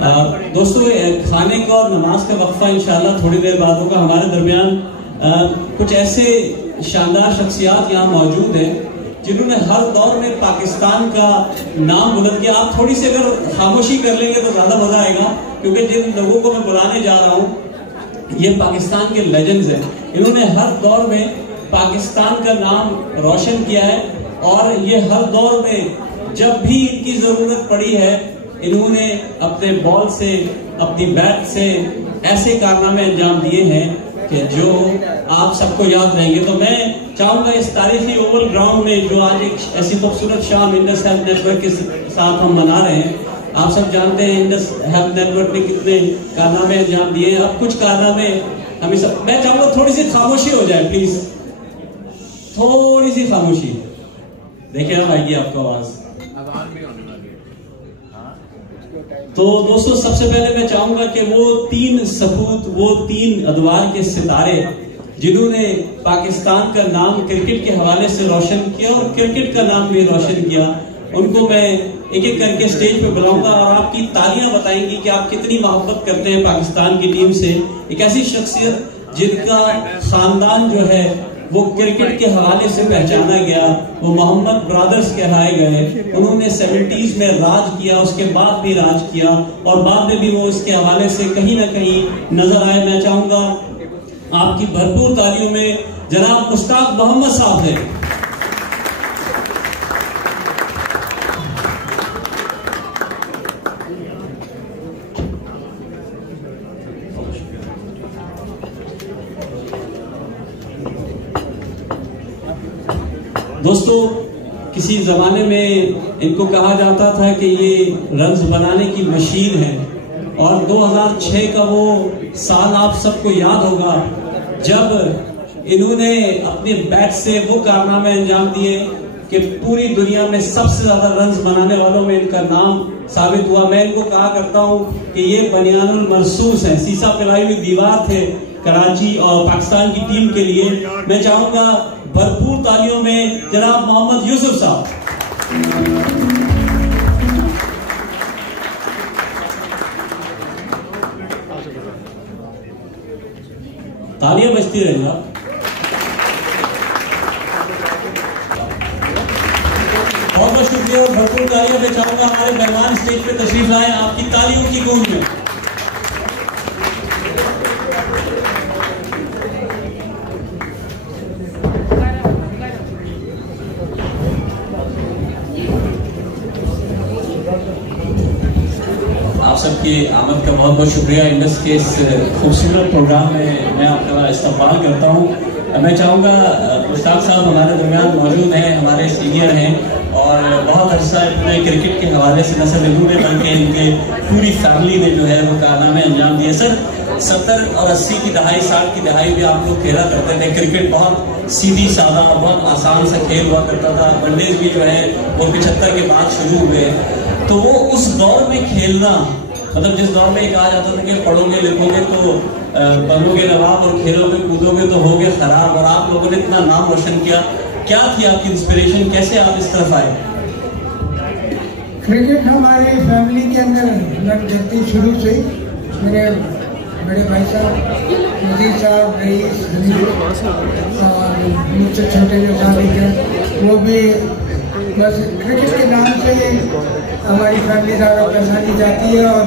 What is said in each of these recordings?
दोस्तों, खाने का और नमाज का वक्फा इंशाल्लाह थोड़ी देर बाद होगा। हमारे दरमियान कुछ ऐसे शानदार शख्सियात यहाँ मौजूद हैं जिन्होंने हर दौर में पाकिस्तान का नाम बुलंद किया। आप थोड़ी सी अगर खामोशी कर लेंगे तो ज्यादा मजा आएगा, क्योंकि जिन लोगों को मैं बुलाने जा रहा हूँ ये पाकिस्तान के लेजेंड्स हैं। इन्होंने हर दौर में पाकिस्तान का नाम रोशन किया है और ये हर दौर में जब भी इनकी जरूरत पड़ी है इन्होंने अपने बॉल से, अपनी बैट से ऐसे कारनामे अंजाम दिए हैं कि जो आप सबको याद रहेंगे। तो मैं चाहूंगा इस तारीखी ओवल ग्राउंड में जो आज एक ऐसी खूबसूरत शाम इंडस हेल्थ नेटवर्क के साथ हम मना रहे हैं, आप सब जानते हैं इंडस हेल्थ नेटवर्क ने कितने कारनामे अंजाम दिए हैं। अब कुछ कारनामे हमें सब, मैं चाहूंगा थोड़ी सी खामोशी हो जाए प्लीज, थोड़ी सी खामोशी। देखिए ना आएगी आपको आवाज। तो दोस्तों, सबसे पहले मैं चाहूंगा कि वो तीन सपूत, वो तीन अदवार के सितारे जिन्होंने पाकिस्तान का नाम क्रिकेट के हवाले से रोशन किया और क्रिकेट का नाम भी रोशन किया, उनको मैं एक एक करके स्टेज पे बुलाऊंगा और आपकी तालियां बताएंगी कि आप कितनी मोहब्बत करते हैं पाकिस्तान की टीम से। एक ऐसी शख्सियत जिनका खानदान जो है वो क्रिकेट के हवाले से पहचाना गया, वो मोहम्मद ब्रदर्स कहलाए गए। उन्होंने 70s में राज किया, उसके बाद भी राज किया और बाद में भी वो इसके हवाले से कहीं ना कहीं नजर आए। मैं चाहूंगा आपकी भरपूर तालियों में जनाब मुश्ताक मोहम्मद साहब हैं। दोस्तों, किसी जमाने में इनको कहा जाता था कि ये रन्स बनाने की मशीन है और 2006 का वो साल आप सबको याद होगा जब इन्होंने अपने बैट से वो कारनामे अंजाम दिए कि पूरी दुनिया में सबसे ज्यादा रन्स बनाने वालों में इनका नाम साबित हुआ। मैं इनको कहा करता हूँ कि ये बनियानुल मरसूस है, शीशा पिलाई हुई दीवार थे कराची और पाकिस्तान की टीम के लिए। मैं चाहूंगा भरपूर तालियों में जनाब मोहम्मद यूसुफ साहब। तालियां बजती रहेगा। बहुत बहुत शुक्रिया और भरपूर तालियां मैं चाहूंगा हमारे मेहमान स्टेज पे तशरीफ लाए आपकी तालियों की गूंज में। आप सबकी आमद का बहुत बहुत शुक्रिया। इंडस के इस खूबसूरत प्रोग्राम में मैं आपका इस्तकबाल करता हूँ। मैं चाहूँगा मुश्ताक साहब हमारे दरमियान मौजूद हैं, हमारे सीनियर हैं और बहुत अच्छा इन्होंने क्रिकेट के हवाले से न सिर्फ इन्होंने बल्कि इनके पूरी फैमिली ने जो है वो कारनामे अंजाम दिए। सर, 70 और 80 की दहाई, 60 की दहाई भी आप लोग खेला करते थे। क्रिकेट बहुत सीधी सादा और बहुत आसान सा खेल हुआ करता था। वनडेज भी जो है वो 75 के बाद शुरू हुए। तो वो उस दौर में खेलना, मतलब जिस दौर में कहा जाता था कि पढ़ोगे लिखोगे तो बनोगे नवाब और खेलोगे कूदोगे तो होगे खराब, और आप लोगों ने इतना नाम रोशन किया। क्या थी आपकी इंस्पिरेशन, कैसे आप इस तरफ आए? क्रिकेट हमारे फैमिली के अंदर लग जाती शुरू से। मेरे बड़े भाई साहब नजीर साहब, रईस और मुझसे छोटे जो साथी थे वो भी बस क्रिकेट के नाम से हमारी फैमिली ज़्यादा पहचानी जाती है। और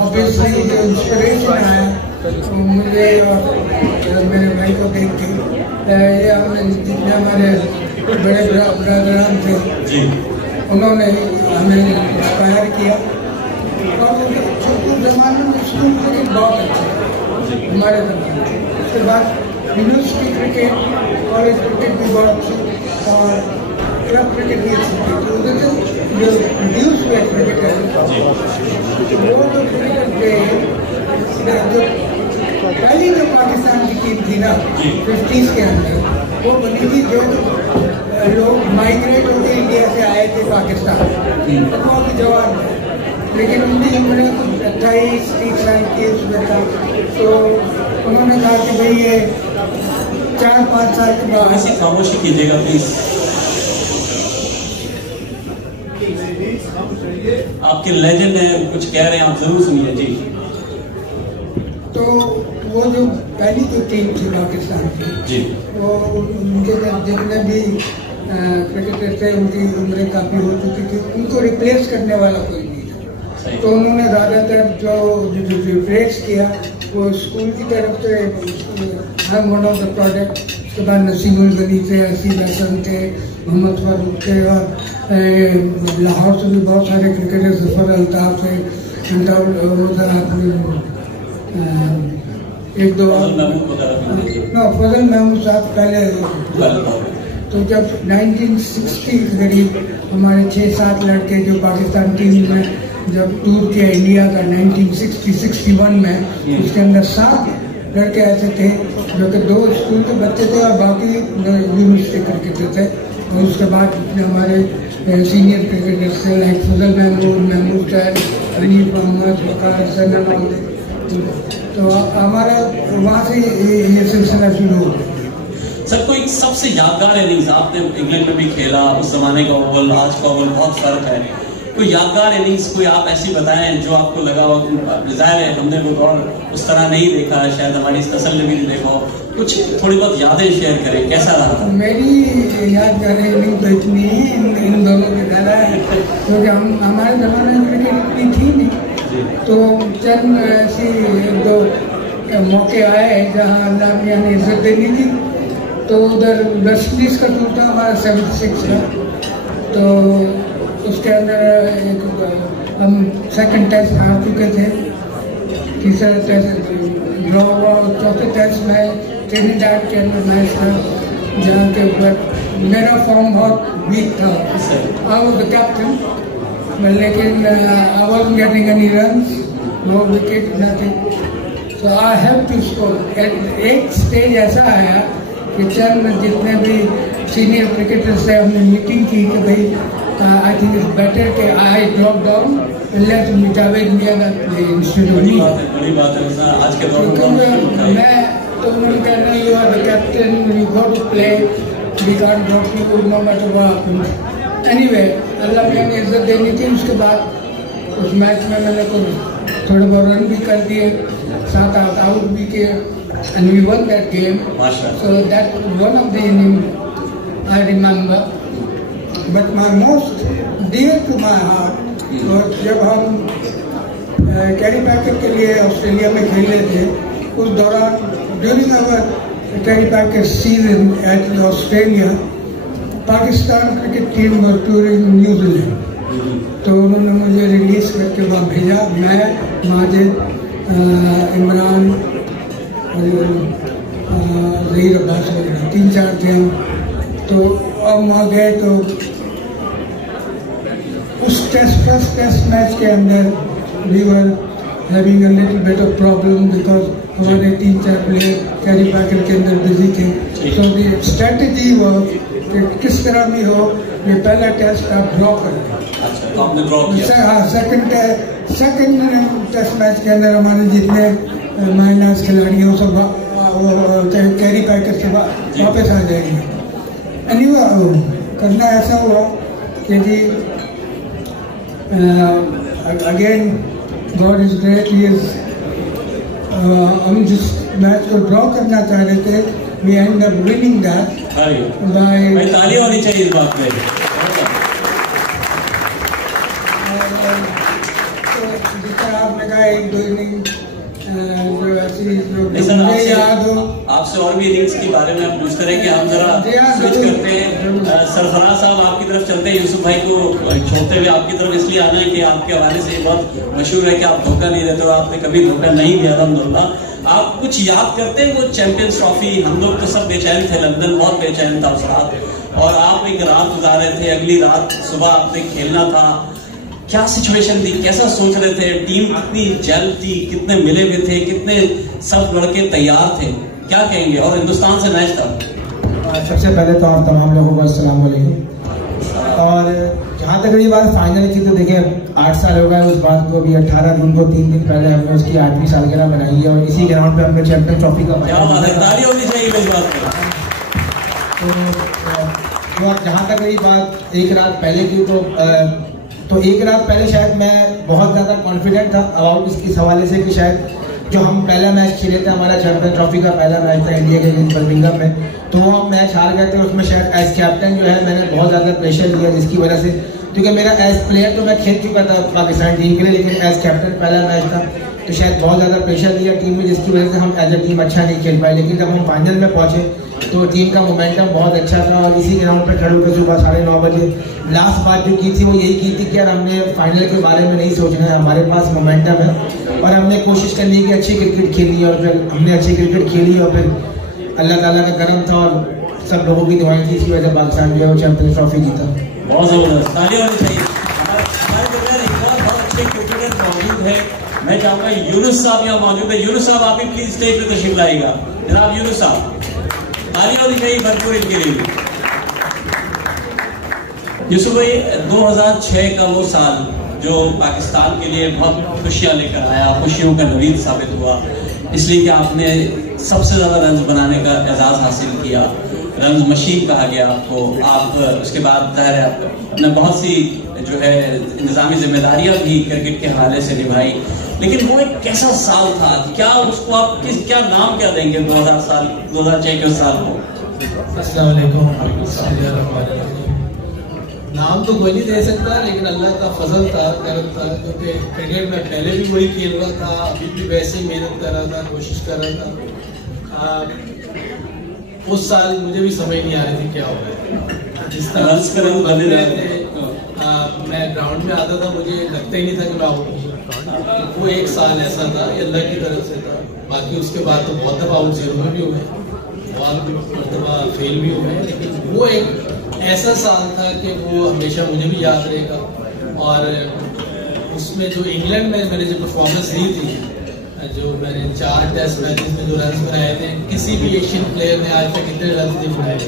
ऑब्वियसली जो इंस्पिरेशन आया तो मुझे और मेरे भाई को देख के ये जितने हमारे बड़े ब्रदर थे उन्होंने हमें इंस्पायर किया। और छोटे जमाने में स्कूल क्रिकेट बहुत अच्छा हमारे जमाने। उसके बाद यूनिवर्सिटी क्रिकेट, कॉलेज क्रिकेट भी बहुत अच्छी और क्लब क्रिकेट भी अच्छी थी। तो उधर जो प्रोड्यूस हुए क्रिकेटर वो जो क्रिकेट पे जो पहली जो पाकिस्तान की टीम थी ना 50s के अंदर, वो बनी थी जो लोग माइग्रेट होकर इंडिया से आए थे पाकिस्तान, बहुत जवान थे, लेकिन उनकी उम्र कुछ 28-30 साल की उसमें था। तो उन्होंने कहा कि भाई ये 4-5 साल के बाद ऐसी खामोशी कीजिएगा प्लीज। आपके लेजेंड हैं, कुछ कह रहे हैं, आप जरूर सुनिए जी। तो वो जो पहली जो टीम थी पाकिस्तान की जी, वो उनके जितने भी क्रिकेटर थे उनकी उम्रें काफ़ी हो चुकी थी, उनको रिप्लेस करने वाला कोई नहीं था। तो उन्होंने ज़्यादातर जो रिप्लेस किया वो स्कूल की तरफ से, वन ऑफ द प्रोजेक्ट। उसके बाद नसीमुल गनी थे, हसीब हसन थे, मोहम्मद फारूक थे, और लाहौर से भी बहुत सारे क्रिकेटर, जफर अल्ताफ थे, एक दो फजल महमूद साहब पहले। तो जब 1960 करीब हमारे 6-7 लड़के जो पाकिस्तान टीम में जब टूर किया इंडिया का 1960-61 में, उसके अंदर 7 लड़के ऐसे थे जो कि 2 स्कूल के बच्चे थे और बाकी यूनिवर्सिटी क्रिकेटर थे। और उसके बाद हमारे सीनियर क्रिकेटर्स थे लाइक फजल महमूद सैन, अनीफ मोहम्मद, वकार सैन। तो हमारा वहाँ से ये सिलसिला शुरू हो गया। सर, कोई सबसे यादगार इनिंग्स, आपने इंग्लैंड में भी खेला, उस जमाने का ओवल आज का ओवल बहुत फर्क है, कोई यादगार इनिंग्स कोई आप ऐसी बताएं जो आपको लगा हो? जाहिर है हमने वो दौर उस तरह नहीं देखा है, शायद हमारी इस नस्ल ने भी नहीं देखा हो, कुछ थोड़ी बहुत यादें शेयर करें, कैसा रहा? मेरी यादगार इनिंग तो इतनी ही इन दोनों की ज़्यादा है, क्योंकि हमारे ज़माने में क्रिकेट इतनी थी नहीं। तो चंद ऐसी 2 मौके आए जहाँ अल्लाह मियाँ ने इज्जत देनी थी। तो उधर वेस्ट इंडीज़ का टूर था हमारा 76 का, तो उसके अंदर हम सेकंड टेस्ट हार चुके थे, तीसरा टेस्ट ड्रॉ हुआ, और चौथे टेस्ट में ट्रिनिडाड के अंदर मैच था जहाँ के ऊपर मेरा फॉर्म बहुत वीक था। आई वाज द कैप्टन, लेकिन I wasn't getting any runs, no wicket, nothing. So I have to score. एक स्टेज ऐसा आया कि चंद जितने भी सीनियर क्रिकेटर्स से हमने मीटिंग की कि भाई आई थिंक इट्स बेटर कि I drop down and let Javed मियां प्ले इंस्टेड ऑफ मी। बड़ी बात है आज के दौर में। मैं तो उन्होंने कहना you are the captain, you got to play, we can't drop you no matter what happens. Anyway Allah मियां ने इज्जत देनी थी। उसके बाद उस मैच में मैंने कुछ थोड़े बहुत रन भी कर दिए, 7-8 आउट भी किए, and we won that game. So that one of the innings I remember. But my most dear to my heart was जब हम कैरी पैकर के लिए ऑस्ट्रेलिया में खेले थे, उस दौरान during our Kerry Packer season at Australia, Pakistan cricket team was touring New Zealand. तो उन्होंने मुझे रिलीज करके वहाँ भेजा, मैं, माजिद, इमरान, ज़हीर अब्बास वगैरह 3-4 थे हम। तो अब वहाँ गए तो उस फर्स्ट टेस्ट मैच के अंदर we were having a little bit of problem because हमारे 3-4 प्लेयर कैरी पैकर के अंदर बिजी थे। सो द स्ट्रेटजी वो किस तरह भी हो, ये पहला टेस्ट आप ड्रॉ कर दें। हाँ, सेकंड टेस्ट मैच के अंदर हमारे जितने माइनस खिलाड़ी हो सब कैरी पैकर से वापस आ जाएंगे। करना ऐसा हुआ कि जी अगेन गॉड इज ग्रेट, हम जिस मैच को ड्रॉ करना चाह रहे थे, we end up winning that by, ताली होनी चाहिए इस बात पे। जिस तरह आपने कहा 1-2 इनिंग याद हो, आपसे और भी इनिंग्स के बारे में हम पूछते रहे कि हम जरा स्विच करते हैं। सरफराज साहब आपकी तरफ चलते हैं, यूसुफ भाई को छोड़ते हुए आपकी तरफ इसलिए आना है कि आपके हवाले से बहुत मशहूर है कि आप धोखा नहीं देते हो, आपने कभी धोखा नहीं दिया अल्हम्दुलिल्लाह। आप कुछ याद करते हैं वो चैंपियंस ट्रॉफी? हम लोग तो सब बेचैन थे, लंदन बहुत बेचैन था उस रात, और आप एक रात गुजार रहे थे, अगली रात सुबह आपने खेलना था, क्या सिचुएशन थी, कैसा सोच रहे थे, टीम कितनी जल थी, कितने मिले हुए थे, कितने सब लड़के तैयार थे, क्या कहेंगे? और हिंदुस्तान से मैच था। सबसे पहले तो आप तमाम लोगों को अस्सलाम वालेकुम। और जहाँ तक रही बात फाइनल की, तो देखिए 8 साल हो गए उस बात को, अभी 18 जून को 3 दिन पहले हमने उसकी 8वीं सालगिरह मनाई है, और इसी ग्राउंड पे हमने चैंपियन ट्रॉफी का ताली होनी चाहिए इस बात पे। तो जहाँ तक रही बात एक रात पहले की, तो तो एक रात पहले शायद मैं बहुत ज़्यादा कॉन्फिडेंट था अबाउट इस हवाले से कि शायद जो हम पहला मैच खेले थे, हमारा चैंपियन ट्रॉफी का पहला मैच था इंडिया के अगेंस्ट बर्मिंघम में, तो वो हम मैच हार गए थे। उसमें शायद एज कैप्टन जो है मैंने बहुत ज़्यादा प्रेशर लिया, जिसकी वजह से, क्योंकि मेरा एज प्लेयर तो मैं खेल चुका था पाकिस्तान टीम के लिए, लेकिन एज कैप्टन पहला मैच था तो शायद बहुत ज़्यादा प्रेशर लिया टीम में, जिसकी वजह से हम एज अ टीम अच्छा नहीं खेल पाए। लेकिन जब हम फाइनल में पहुंचे तो टीम का मोमेंटम बहुत अच्छा था और इसी ग्राउंड पर खड़े होकर सुबह 9:30 बजे लास्ट बात जो की थी वो यही की थी कि यार हमने फाइनल के बारे में नहीं सोचना है, हमारे पास मोमेंटम है और हमने कोशिश करनी की अच्छी क्रिकेट खेली और फिर हमने अच्छी क्रिकेट खेली और फिर अल्लाह ताला का करम था और सब लोगों की दुआएं थी, इसकी वजह से पाकिस्तान जो है वो चैंपियंस ट्रॉफी जीता। बहुत जबरदस्त, तालियां होनी चाहिए। हमारे दरमियान एक और बहुत अच्छे क्रिकेटर मौजूद है, मैं चाहूंगा यूनुस साहब यहाँ मौजूद है। यूनुस साहब आप भी प्लीज स्टेज पे तशरीफ लाइएगा। जनाब यूनुस साहब, तालियां होनी चाहिए भरपूर इनके लिए। यूसुफ भाई, 2006 का वो साल जो पाकिस्तान के लिए बहुत खुशियां लेकर आया, खुशियों का नवीद साबित हुआ, इसलिए कि आपने सबसे ज्यादा रन्स बनाने का एजाज हासिल किया, रन्स मशीन कहा गया आपको। आप उसके बाद जाहिर है आपने बहुत सी जो है इंतजामी जिम्मेदारियां भी क्रिकेट के हवाले से निभाई, लेकिन वो एक कैसा साल था, क्या उसको आप क्या नाम क्या देंगे 2006 के उस साल को? अस्सलाम वालेकुम। नाम तो कोई नहीं दे सकता, लेकिन अल्लाह का फजल था, करम था, क्योंकि क्रिकेट में पहले भी वही खेल रहा था, अभी भी वैसे ही मेहनत कर रहा था, कोशिश कर रहा था। उस साल मुझे भी समझ नहीं आ रही थी क्या हो गया, जिस तरह बने रहे थे। मैं ग्राउंड में आता था, मुझे लगता ही नहीं था कि मैं आउट हूँ। वो एक साल ऐसा था, ये अल्लाह की तरफ से था। बाकी उसके बाद तो बहुत दफा आउट जीरो में भी हुए, बहुत मरतबा फेल भी हुए, लेकिन वो एक ऐसा साल था कि वो हमेशा मुझे भी याद रहेगा। और उसमें जो इंग्लैंड में मैंने जो परफॉर्मेंस दी थी, जो मैंने 4 टेस्ट मैचेस में जो रन बनाए थे, किसी भी एशियन प्लेयर ने आज तक इतने रन नहीं बनाए।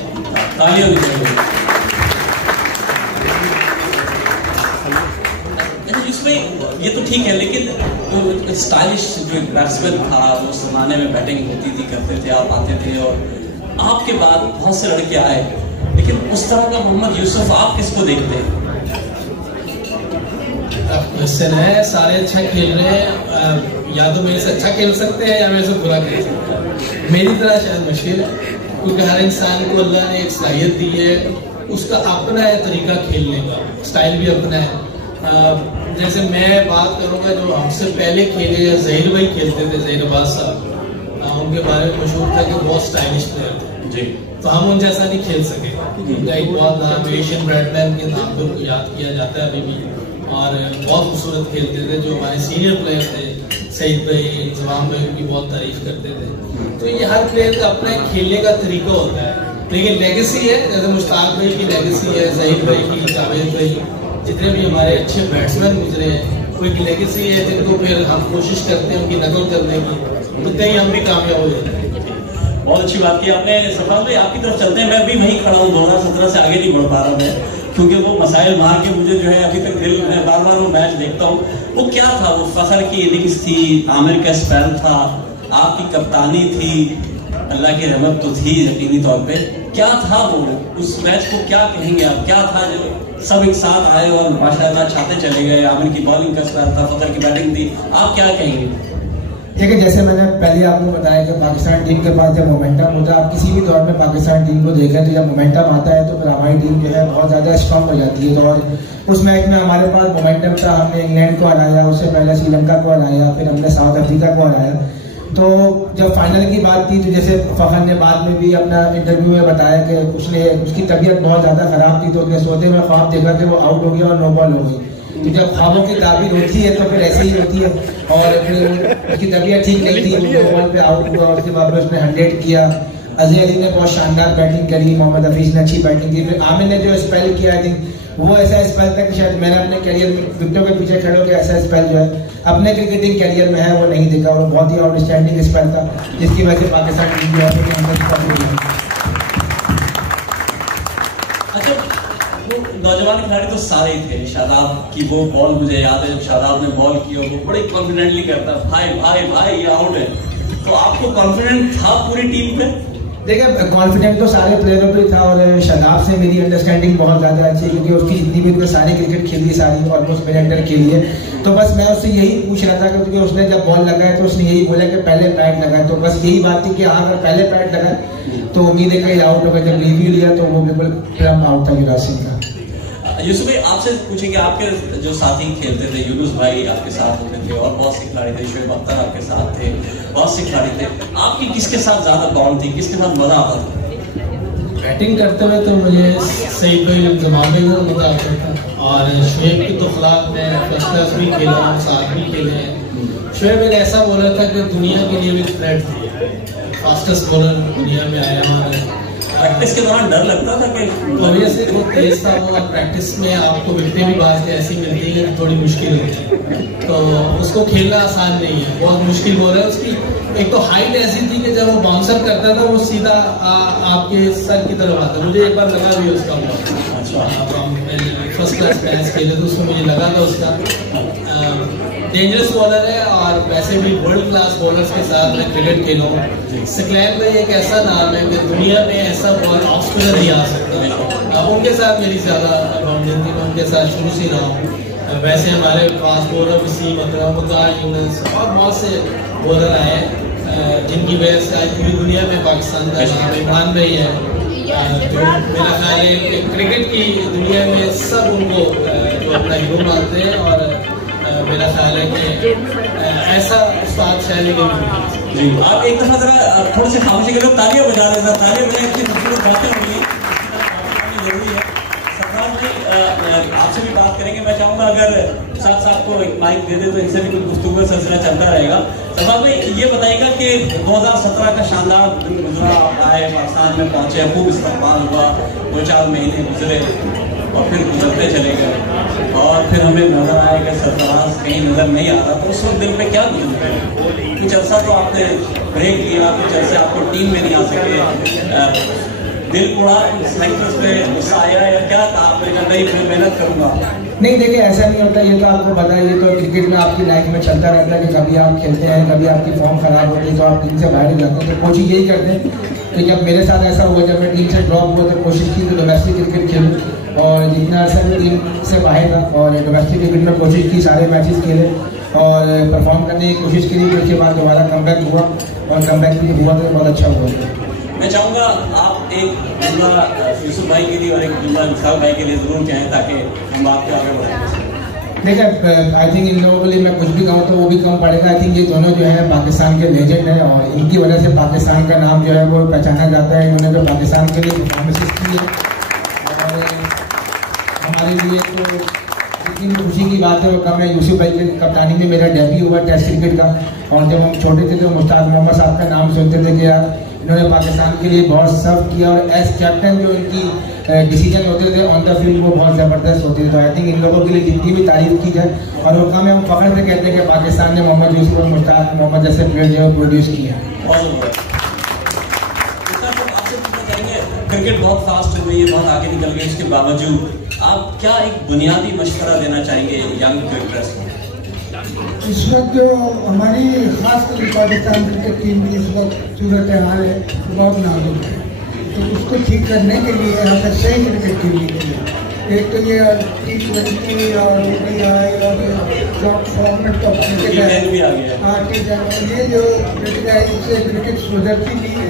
इसमें ये तो ठीक है, लेकिन स्टाइलिश जो एक बैट्समैन था, वो उस जमाने में बैटिंग होती थी, करते थे, आप आते थे और आपके बाद बहुत से लड़के आए, लेकिन उस तरह का मोहम्मद यूसुफ आप किसको देखते हैं? क्वेश्चन है, सारे अच्छा खेल रहे हैं, या तो मेरे से अच्छा खेल सकते हैं या मेरे से बुरा खेल सकते हैं। मेरी तरह शायद मुश्किल है, क्योंकि हर इंसान को अल्लाह ने एक सलाहियत दी है, उसका अपना है तरीका खेलने का, स्टाइल भी अपना है। जैसे मैं बात करूंगा, जो हमसे पहले खेले या जहीर भाई खेलते थे, जहीर अब्बास साहब, उनके बारे में मशहूर था कि बहुत स्टाइलिश प्लेयर थे जी, तो हम उन जैसा नहीं खेल सके। उनका एक बहुत नाम एशियन ब्रैडमैन के नाम पर उनको याद किया जाता है अभी भी, और बहुत खूबसूरत खेलते थे। जो हमारे सीनियर प्लेयर थे, सईद भाई, जवान भाई, उनकी बहुत तारीफ करते थे। तो ये हर प्लेयर का अपना खेलने का तरीका होता है, लेकिन लेगेसी है, जैसे मुश्ताक भाई की लेगेसी है, जहीर भाई की, जावेद भाई, जितने भी हमारे अच्छे बैट्समैन गुजरे हैं, वो एक लेगेसी है, जिनको फिर हम कोशिश करते हैं उनकी नकल करने की, तो कहीं हम भी कामयाब हो जाते हैं। बहुत अच्छी बात की आपने। सफान भाई, आपकी तरफ चलते हैं। मैं भी वहीं खड़ा हूँ, 2017 से आगे नहीं बढ़ पा रहा मैं, क्योंकि वो मसाइल मार के मुझे जो है अभी तक दिल में बार बार वो मैच देखता हूँ। वो क्या था, वो फखर की इनिंग्स थी, आमिर का स्पेल था, आपकी कप्तानी थी, अल्लाह की रहमत तो थी यकीनी तौर पे। क्या था वो, उस मैच को क्या कहेंगे आप? क्या था जो सब एक साथ आए और माशाल्लाह छाते चले गए? आमिर की बॉलिंग का स्पेल था, फखर की बैटिंग थी, आप क्या कहेंगे? देखिए, जैसे मैंने पहले आपको बताया कि पाकिस्तान टीम के पास जब मोमेंटम होता है, आप किसी भी दौर में पाकिस्तान टीम को देखें तो जब मोमेंटम आता है तो फिर हमारी टीम जो है बहुत ज़्यादा स्ट्रॉन्ग हो जाती है। तो और उस मैच में हमारे पास मोमेंटम था, हमने इंग्लैंड को हराया, उससे पहले श्रीलंका को हराया, फिर हमने साउथ अफ्रीका को हराया। तो जब फाइनल की बात थी, तो जैसे फखर ने बाद में भी अपना इंटरव्यू में बताया कि उसकी तबीयत बहुत ज़्यादा ख़राब थी, तो उसने सोते में ख्वाब देखा कि वो आउट हो गया और नो बॉल हो गई। तो जब ख्वाबों की ताबीर होती है तो फिर ऐसे ही होती है, और फिर उसकी तबीयत ठीक नहीं थी, वो बॉल पे आउट हुआ, उसके बाद उसने 100 किया। अजहर अली ने बहुत शानदार बैटिंग करी, मोहम्मद हफीज ने अच्छी बैटिंग की, फिर आमिर ने जो स्पेल किया, आई थिंक वो ऐसा स्पेल था कि शायद मैंने अपने करियर में विकेटों के पीछे खड़े होकर ऐसा स्पेल जो है अपने क्रिकेटिंग करियर में है वो नहीं देखा, और बहुत ही आउटस्टैंडिंग स्पेल था, जिसकी वजह से पाकिस्तान टीम जो है। नौजवान खिलाड़ी तो सारे थे। शादाब की वो बॉल मुझे याद है, शादाब ने बॉल की और वो बड़े कॉन्फिडेंटली करता, भाई भाई भाई ये आउट है। तो आपको कॉन्फिडेंट था पूरी टीम पे? देखिए कॉन्फिडेंट तो सारे प्लेयरों पे था और शादाब से मेरी अंडरस्टैंडिंग बहुत ज़्यादा अच्छी है क्योंकि उसकी जितनी भी उसने सारी क्रिकेट खेली है सारी ऑलमोस्ट मेरे अंडर खेली है। तो बस मैं उससे यही पूछ रहा था क्योंकि उसने जब बॉल लगाया तो उसने यही बोला कि पहले पैड लगाए, तो बस यही बात थी कि हाँ अगर पहले पैड लगाए तो उम्मीद है कहीं आउट होगा। जब रिव्यू लिया तो वो बिल्कुल क्रम आउट था युवराज सिंह का। यूसुफ भाई आपसे पूछेंगे, आपके जो साथी खेलते थे, यूनुस भाई आपके साथ होते थे और बहुत से खिलाड़ी थे, शोएब अख्तर आपके साथ थे, बहुत से खिलाड़ी थे, आपकी किसके साथ ज्यादा बॉन्ड थी, किसके साथ मजा आता था? बैटिंग करते हुए तो मुझे सही कोई जमाने में मजा आता था और शोएब की तो खिलाफ मैं फर्स्ट क्लास भी खेला हूँ, साथ भी खेले हैं। शोएब एक ऐसा बॉलर था कि दुनिया के लिए भी थ्रेट थी, फास्टेस्ट बॉलर दुनिया में आया हमारे। प्रैक्टिस के दौरान डर लगता था कि ऑब्वियसली वो तेज था वो, और प्रैक्टिस में आपको विकटें भी बात ऐसी मिलती है कि थोड़ी मुश्किल होती है, तो उसको खेलना आसान नहीं है, बहुत मुश्किल बॉल है उसकी। एक तो हाइट ऐसी थी कि जब वो बाउंसर करता था वो सीधा आपके सर की तरफ आता। मुझे एक बार लगा भी उसका बॉल, अच्छा फर्स्ट क्लास मैच खेले तो उसको मुझे लगा था उसका। डेंजरस बॉलर है और वैसे भी वर्ल्ड क्लास बॉलर्स के साथ मैं क्रिकेट खेला हूँ। सकलैन भाई एक ऐसा नाम है कि दुनिया में ऐसा बॉल ऑफ स्पिनर नहीं आ सकता। उनके साथ मेरी ज़्यादा बाउंडिंग थी, मैं उनके साथ शुरू से रहा हूँ। वैसे हमारे फास्ट बॉलर वसीम अकरम, यूनुस और बहुत से बॉलर आए जिनकी वजह से आज पूरी दुनिया में पाकिस्तान का नाम इमरान भाई है। मेरा ख्याल है कि क्रिकेट की दुनिया में सब उनको जो अपना हीरो मानते हैं और मेरा ख्याल है कि ऐसा उस्ताद शायद नहीं। जी आप एक दफा जरा थोड़े से खामोशी के लोग तालियां बजा रहे हैं, तालियां बजाएं, इतनी खूबसूरत बातें होंगी, जरूरी है। सरफराज भाई आपसे भी बात करेंगे, मैं चाहूंगा अगर साथ साथ को एक माइक दे दे तो इनसे भी कुछ गुफ्तगू का सिलसिला चलता रहेगा। सरफराज भाई ये बताइएगा कि 2017 का शानदार दिन गुजरा, आए पाकिस्तान में पहुंचे, खूब इस्तेमाल हुआ, 2-4 महीने गुजरे और फिर गुजरते चले गए और फिर हमें नजर आया कि सरफराज कहीं नजर नहीं आ रहा, तो उस वक्त दिल पे क्या गुजर गया? कुछ अर्सा तो आपने ब्रेक लिया, कुछ अर्से आपको टीम में नहीं आ सके, दिल उड़ा, सिलेक्टर्स पे गुस्सा आया या क्या था? आपने कहा नहीं मैं मेहनत करूंगा? नहीं देखिए ऐसा नहीं होता, ये तो आपको पता है, ये तो क्रिकेट में आपकी लाइफ में चलता रहता है कि कभी आप खेलते हैं, कभी आपकी फॉर्म खराब होती है तो आप टीम से बाहर हो जाते हैं। तो कोशिश यही करते हैं कि जब मेरे साथ ऐसा हुआ, जब मैं टीम से ड्रॉप हुआ तो कोशिश की कि डोमेस्टिक क्रिकेट खेलूँ और जितना अर्सा मैं टीम से बाहर था और डोमेस्टिक क्रिकेट में कोशिश की, सारे मैचेस खेले और परफॉर्म करने की कोशिश करी। तो उसके बाद दोबारा कमबैक हुआ और कमबैक भी हुआ तो बहुत अच्छा हुआ। मैं चाहूंगा आप एक जुमला यूसुफ भाई के लिए और एक जुमला विशाल भाई के लिए जरूर कहें ताकि हम आपके आगे बढ़ें। देखिए आई थिंक इन लोगों के लिए मैं कुछ भी कहूँ तो वो भी कम पड़ेगा। आई थिंक ये दोनों जो है पाकिस्तान के लेजेंड हैं और इनकी वजह से पाकिस्तान का नाम जो है वो पहचाना जाता है। इन्होंने तो पाकिस्तान के लिए परफॉर्मेंसेस की है और हमारे लिए तो इतनी खुशी की बात है वो कम है। यूसुफ भाई की कप्तानी में मेरा डेब्यू हुआ टेस्ट क्रिकेट का और जब हम छोटे थे तो मुश्ताक मोहम्मद साहब का नाम सुनते थे कि यार इन्होंने पाकिस्तान के लिए बहुत सर्व किया और एज कैप्टन जो इनकी डिसीजन होते थे ऑन द फील्ड वो बहुत ज़बरदस्त होते थे। तो आई थिंक इन लोगों के लिए जितनी भी तारीफ की जाए और वो कम है, हम फख्र से कहते हैं कि पाकिस्तान ने मोहम्मद यूसुफ और मुश्ताक मोहम्मद जैसे प्लेयर जो है प्रोड्यूस किया। क्रिकेट बहुत फास्ट हो गई है, बहुत आगे निकल गई, इसके बावजूद आप क्या एक बुनियादी मशवरा देना चाहेंगे यंग क्रिकेटर्स को? इस वक्त जो हमारी खास कर पाकिस्तान क्रिकेट टीम की इस वक्त सूरत हाल है बहुत नाजुक है, तो उसको ठीक करने के लिए हमें सही क्रिकेट खेलनी चाहिए। एक तो ये T20 और ODI और शॉर्ट फॉर्मेट का क्रिकेट है, हाँ ये जो क्रिकेट है इससे क्रिकेट सुधरती नहीं है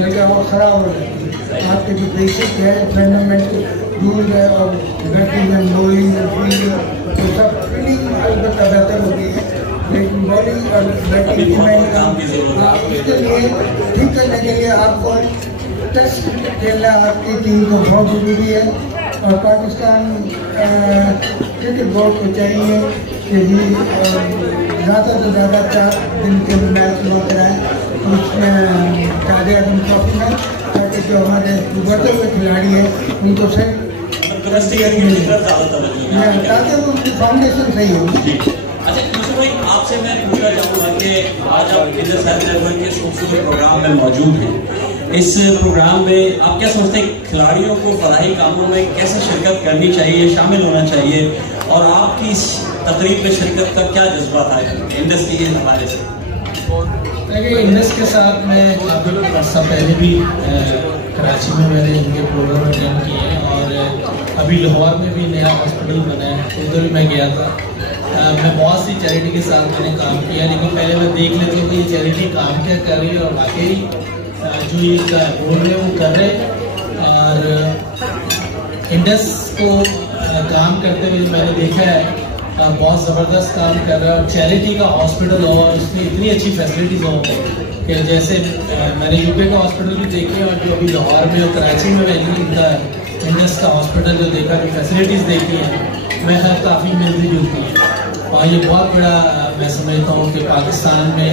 बल्कि और ख़राब हो जाती है। आपके जो बेसिक है फंडामेंटल रूल है और बैटिंग एंड बॉलिंग तो सब फील्डिंग अलबत्ता बेहतर होती है लेकिन बॉलिंग और बैटिंग की इसके लिए ठीक करने के लिए आपको टेस्ट क्रिकेट खेलना आपकी टीम को बहुत ज़रूरी है और पाकिस्तान क्रिकेट बोर्ड को चाहिए कि ज़्यादा से ज़्यादा 4 दिन के मैच हुआ कराएँ उसमें कायदे आजम ट्रॉफी में, ताकि जो हमारे उभरते हुए खिलाड़ी हैं उनको सही ताकि उनकी फाउंडेशन सही हो। अच्छा यूसुफ भाई आपसे मैं पूछना चाहूँगा कि आज आप इंडिया साइड के खूबसूरत प्रोग्राम में मौजूद हैं, इस प्रोग्राम में आप क्या सोचते हैं खिलाड़ियों को फलाही कामों में कैसे शिरकत करनी चाहिए, शामिल होना चाहिए और आपकी इस तकरीब में शिरकत का क्या जज्बा था इंडस्ट्री के हवाले से? देखिए इंडस के साथ मैं काफ़ी अर्सा पहले भी कराची में मैंने इनके प्रोग्राम अटेंड किए हैं और अभी लाहौर में भी नया हॉस्पिटल बना है, उधर भी मैं गया था। मैं बहुत सी चैरिटी के साथ मैंने काम किया, लेकिन पहले मैं देख लेता हूँ कि ये चैरिटी काम क्या कर रही है और वाकई जो ये बोल रहे हैं वो कर रहे हैं। और इंडस को काम करते हुए मैंने देखा है बहुत ज़बरदस्त काम कर रहा है। चैरिटी का हॉस्पिटल हो और उसमें इतनी अच्छी फैसिलिटीज़ हो कि जैसे मैंने यूके का हॉस्पिटल भी देखे और जो अभी लाहौर में और कराची में मैंने इनका इंडस का हॉस्पिटल जो देखा, जो फैसिलिटीज़ देखी हैं मैं काफ़ी मिलती जुलती है। और ये बहुत बड़ा मैं समझता हूँ कि पाकिस्तान में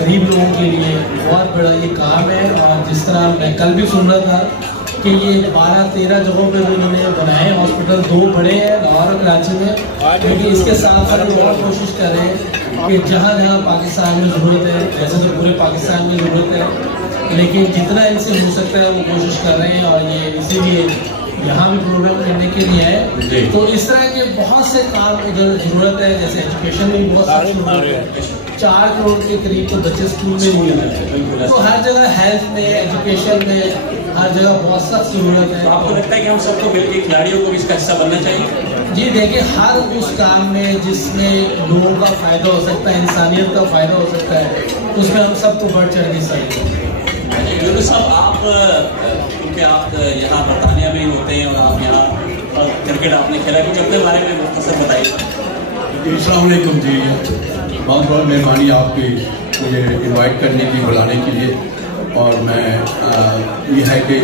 गरीब लोगों के लिए बहुत बड़ा ये काम है। और जिस तरह मैं कल भी सुन रहा था कि ये 12-13 जगहों पे भी इन्होंने बनाए हॉस्पिटल, 2 बड़े हैं लाहौर और कराची में, लेकिन इसके साथ साथ ये और कोशिश कर रहे हैं कि जहाँ जहाँ पाकिस्तान में ज़रूरत है, वैसे तो पूरे पाकिस्तान में ज़रूरत है, लेकिन जितना इनसे हो सकता है वो कोशिश कर रहे हैं। और ये इसीलिए यहाँ भी प्रोग्राम करने के लिए आए। तो इस तरह के बहुत से काम उधर ज़रूरत है, जैसे एजुकेशन में भी बहुत सारी ज़रूरत है। 4 करोड़ के करीब तो बच्चे स्कूल में नहीं है, तो हर जगह हेल्थ में, एजुकेशन में, हर जगह बहुत सख्त ज़रूरत है। तो आपको लगता है कि हम सबको मिलकर खिलाड़ियों को भी इसका हिस्सा बनना चाहिए? जी देखिए, हर उस काम में जिसमें लोगों का फ़ायदा हो सकता है, इंसानियत का फ़ायदा हो सकता है, उसमें हम सबको बढ़ चढ़ के सकते हैं। यूनुस साहब, आप क्योंकि आप यहाँ बरतानिया में ही होते हैं और आप यहाँ क्रिकेट आपने खेला, कुछ अपने बारे में मुख्तसर बताइए। अस्सलाम वालेकुम जी, बहुत बहुत मेहरबानी आपकी मुझे इनवाइट करने की, बुलाने के लिए। और मैं ये है कि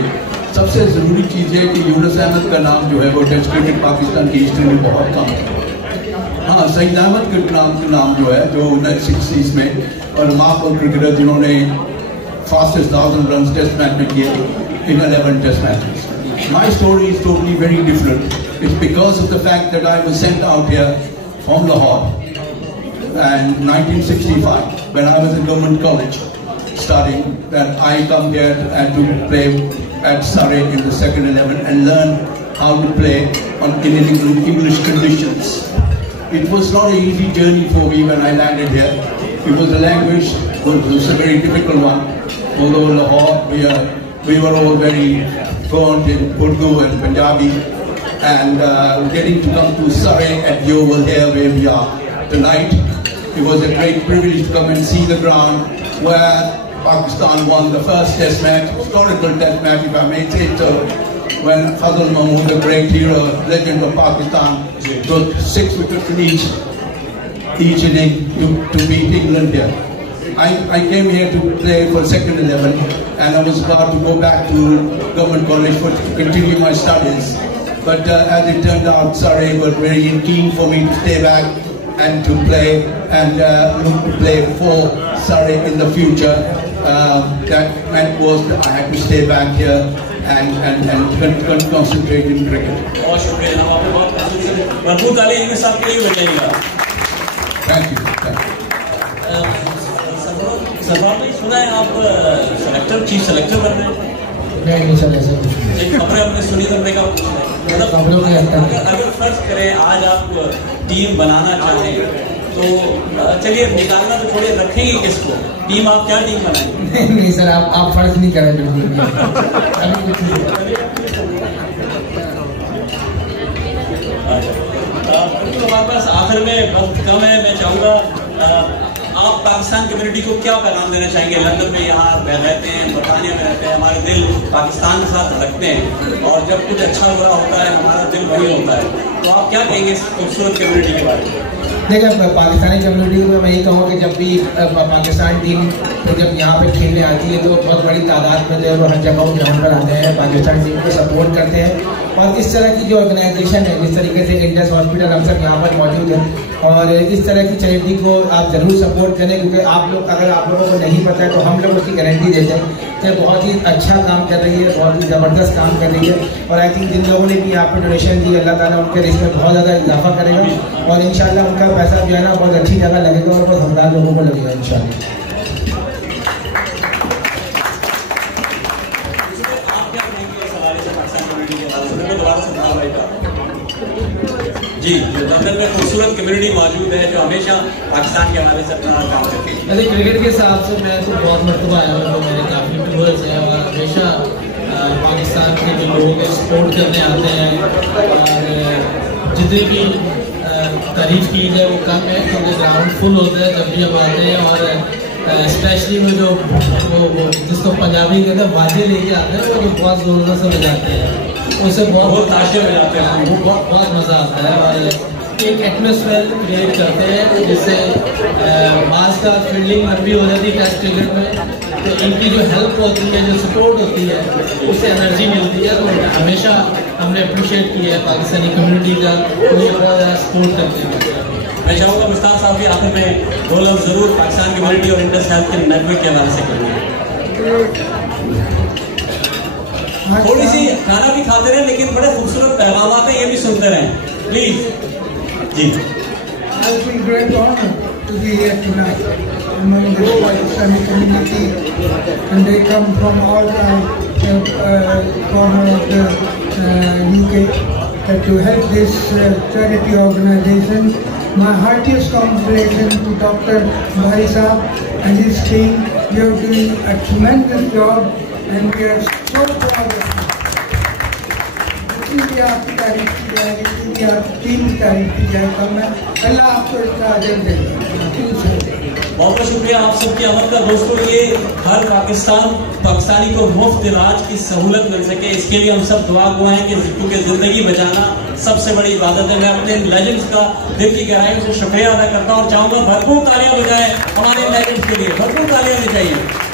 सबसे ज़रूरी चीज़ है कि यूनुस अहमद का नाम जो है वो टेस्ट क्रिकेट पाकिस्तान की हिस्ट्री में बहुत कम है। हाँ, सईद अहमद का नाम जो है, जो 1960s में और मार्कल क्रिकेटर जिन्होंने फास्टेस्ट 1000 रन टेस्ट मैच में किए in 11 test matches. My story is totally very different. It's because of the fact that I was sent out here from Lahore and 1965 when I was in government college studying, that I come here and to play at Surrey in the second 11 and learn how to play in English conditions. It was not an easy journey for me when I landed here because the language was a very difficult one. Although Lahore, we were all very fluent in Urdu and Punjabi, and getting to come to Surrey at the Oval here where we are tonight, it was a great privilege to come and see the ground where Pakistan won the first test match, historical test match if I may say so, when Fazl Mahmood, the great hero, legend of Pakistan, took 6 wickets in each inning to beat England here. I came here to play for second 11 and I was about to go back to government college to continue my studies. But as it turned out, Surrey were very keen for me to stay back and to play and look to play for Surrey in the future. That meant was that I had to stay back here and concentrate in cricket. बहुत शुक्रिया जनाब, आपने बहुत भरपूर ताली यूनुस साहब के लिए बजाइएगा। Thank you. सरवार ने सुना है आप चीफ सेलेक्टर बन रहे हैं? नहीं सर, ऐसा कुछ नहीं। एक खबरें हमने सुनी तो हमने कहा मतलब खबरों में अगर फर्ज करें आज आप टीम बनाना चाहें तो चलिए निकालना तो छोड़िए, रखेंगे किसको? टीम आप क्या टीम बनाएंगे? नहीं सर, आप फर्ज नहीं कर रहे बिल्कुल। हमारे पास आखिर में वक्त कम है, मैं चाहूँगा आप पाकिस्तान कम्युनिटी को क्या पैगाम देना चाहेंगे? लंदन में यहाँ रहते हैं, बरतानिया में रहते हैं, हमारे दिल पाकिस्तान के साथ रखते हैं और जब कुछ अच्छा बुरा होता है हमारा दिल वही होता है, तो आप क्या कहेंगे इस खूबसूरत कम्युनिटी के बारे में? देखिए, पाकिस्तानी कम्युनिटी को मैं यही कहूँगा कि जब भी पाकिस्तान टीम जब यहाँ पे खेलने आती है तो बहुत बड़ी तादाद में जो है वो हर जगह ग्राउंड पर आते हैं, पाकिस्तान टीम को सपोर्ट करते हैं। और इस तरह की जो ऑर्गेनाइजेशन है, जिस तरीके से इंडस हॉस्पिटल हम सब यहाँ पर मौजूद है, और इस तरह की चैरिटी को आप ज़रूर सपोर्ट करें, क्योंकि आप लोग अगर आप लोगों को नहीं पता है तो हम लोग उसकी गारंटी देते हैं कि बहुत ही अच्छा काम कर रही है, बहुत ही ज़बरदस्त काम कर रही है। और आई थिंक जिन लोगों ने भी यहाँ पर डोनेशन दी, अल्लाह ताला उनके रिस्क में बहुत ज़्यादा इजाफा करेगा और इंशाल्लाह उनका पैसा जो है ना बहुत अच्छी जगह लगेगा और बहुत हमदार लोगों को लगेगा इंशाल्लाह। जी जी, लंदन में खूबसूरत कम्युनिटी मौजूद है जो हमेशा पाकिस्तान के हवाले से अपना काम करती है। अरे क्रिकेट के हिसाब से मैं तो बहुत मरतबा आया हूँ, मेरे काफ़ी टूर्स हैं और हमेशा पाकिस्तान के जो लोग सपोर्ट करने आते हैं और जितनी भी तारीफ की जाए वो कम है, क्योंकि ग्राउंड फुल होता है जब भी हम आते हैं। और स्पेशली वो जो वो जिसको पंजाबी कहते हैं बाजे लेके आते हैं, वो जो बहुत ज़ोर से बजाते हैं, उससे बहुत ताशे बजाते हैं, वो बहुत मज़ा आता है और एक एटमोसफेयर क्रिएट करते हैं जिससे मास का फील्डिंग भी हो जाती है टेस्ट क्रिकेट में। तो इनकी जो हेल्प होती है, जो सपोर्ट होती है, उससे एनर्जी मिलती है। तो हमेशा हमने अप्रिशिएट किया है पाकिस्तानी कम्युनिटी का, मुझे बहुत ज़्यादा सपोर्ट करते हैं। मैं चाहूँगा मुश्ताक साहब की आखिर में दो लफ्ज़ ज़रूर पाकिस्तान कम्युनिटी और इंडस हेल्थ के नेटवर्क के हवाले से करेंगे। थोड़ी सी खाना भी खाते रहे, लेकिन बड़े खूबसूरत पैगाम आते हैं, ये भी सुनते रहें प्लीज। जी, I feel great honor to be here tonight among the Pakistani community, and they come from all corners of the UK to help this charity organization. My heartiest congratulations to Dr. Bhai Saab and his team. You are doing a tremendous job, and we are so proud of you. जितनी आपकी तारीफ की जाएगी, जितनी आपकी team की तारीफ की जाए, तो मैं अल्लाह आपको इसका अजर देगा। बहुत बहुत शुक्रिया आप सबकी अमल का। दोस्तों, ये हर पाकिस्तानी को मुफ्त इलाज की सहूलत मिल सके, इसके लिए हम सब दुआ गो हैं कि क्योंकि ज़िंदगी बचाना सबसे बड़ी इबादत है। मैं अपने लेजेंड्स का दिल की गहराइयों से शुक्रिया अदा करता हूँ और चाहूँगा भरपूर तालियां बजाएं हमारे लेजेंड्स के लिए, भरपूर तालियां बजाइए।